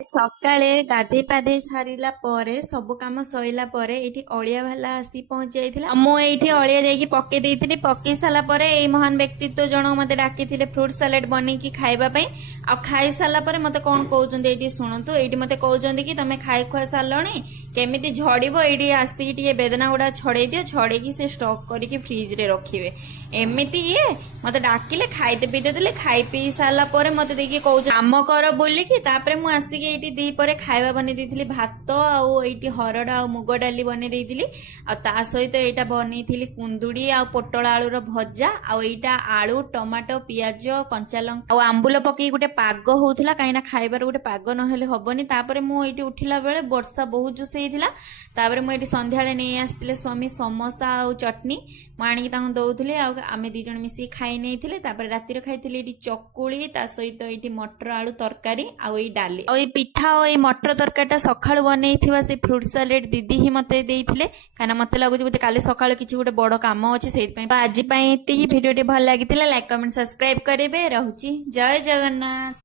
ସକାଳେ ଗାଧେଇ ପାଧେଇ ସାରିଲା ପରେ ସବୁ କାମ ସଇଲା ପରେ ଏଇଠି ଅଳିଆ ବାଲା ଆସି ପହଞ୍ଚି ଯାଇଥିଲା। ମୁଁ ଏଇଠି ଅଳିଆ ଯାଇକି ପକେଇ ଦେଇଥିଲି। ପକେଇ ସାରିଲା ପରେ ଏଇ ମହାନ ବ୍ୟକ୍ତିତ୍ୱ ଜଣକ ମତେ ଡାକିଥିଲେ ଫ୍ରୁଟ ସାଲାଡ ବନେଇକି ଖାଇବା ପାଇଁ। ଆଉ ଖାଇ ସାରିଲା ପରେ ମତେ କଣ କହୁଛନ୍ତି ଏଇଠି ଶୁଣନ୍ତୁ। ଏଇଠି ମତେ କହୁଛନ୍ତି କି ତମେ ଖାଇ ଖୁଆ ସାରିଲଣି, କେମିତି ଝଡିବ ଏଇଠି ଆସିକି ଟିକେ ବେଦନା ଗୁଡା ଛଡେଇ ଦିଅ, ଛଡେଇକି ସେ ଷ୍ଟକ୍ କରିକି ଫ୍ରିଜ ରେ ରଖିବେ। ଏମିତି ଇଏ ମତେ ଡାକିଲେ, ଖାଇତେ ପିଇତେ ଦେଲେ। ଖାଇ ପିଇ ସାରିଲା ପରେ ମତେ ଦେଇକି କହୁଛନ୍ତି କାମ କର ବୋଲିକି। ତାପରେ ମୁଁ ଆସିକି ଏଇଠି ଦିପହରେ ଖାଇବା ବନେଇ ଦେଇଥିଲି, ଭାତ ଆଉ ଏଇଠି ହରଡ଼ ଆଉ ମୁଗ ଡାଲି ବନେଇ ଦେଇଥିଲି। ଆଉ ତା ସହିତ ଏଇଟା ବନେଇଥିଲି କୁନ୍ଦୁଡି ଆଉ ପୋଟଳ ଆଳୁର ଭଜା। ଆଉ ଏଇଟା ଆଳୁ ଟମାଟୋ ପିଆଜ କଞ୍ଚା ଲଙ୍କା ଆଉ ଆମ୍ବୁଲ ପକେଇକି ଗୋଟେ ପାଗ ହଉଥିଲା, କାହିଁକିନା ଖାଇବାର ଗୋଟେ ପାଗ ନହେଲେ ହବନି। ତାପରେ ମୁଁ ଏଇଠି ଉଠିଲା ବେଳେ ବର୍ଷା ବହୁତ ଜୋରସେ ହେଇଥିଲା। ତାପରେ ମୁଁ ଏଇଠି ସନ୍ଧ୍ୟାବେଳେ ନେଇ ଆସିଥିଲେ ସ୍ୱାମୀ ସମୋସା ଆଉ ଚଟନି, ମୁଁ ଆଣିକି ତାଙ୍କୁ ଦଉଥିଲି। ଆଉ ଆମେ ଦି ଜଣ ମିଶିକି ଖାଇ ନେଇଥିଲେ। ତାପରେ ରାତିରେ ଖାଇଥିଲି ଏଇଠି ଚକୁଳି, ତା ସହିତ ଏଇଠି ମଟର ଆଳୁ ତରକାରୀ ଆଉ ଏଇ ଡାଲି ଆଉ ଏଇ ପିଠା ଆଉ ଏଇ ମଟର ତରକାରୀଟା ସକାଳୁ ବନେଇଥିବା ସେ ଫ୍ରୁଟ ସାଲେଡ ଦିଦି ହିଁ ମତେ ଦେଇଥିଲେ। କାହିଁକିନା ମତେ ଲାଗୁଛି ବୋଧେ କାଲି ସକାଳୁ କିଛି ଗୋଟେ ବଡ କାମ ଅଛି, ସେଇଥିପାଇଁ। ତ ଆଜି ପାଇଁ ଏତିକି। ଭିଡିଓଟି ଭଲ ଲାଗିଥିଲା ଲାଇକ୍ କମେଣ୍ଟ ସବସ୍କ୍ରାଇବ କରିବେ। ରହୁଛି, ଜୟ ଜଗନ୍ନାଥ।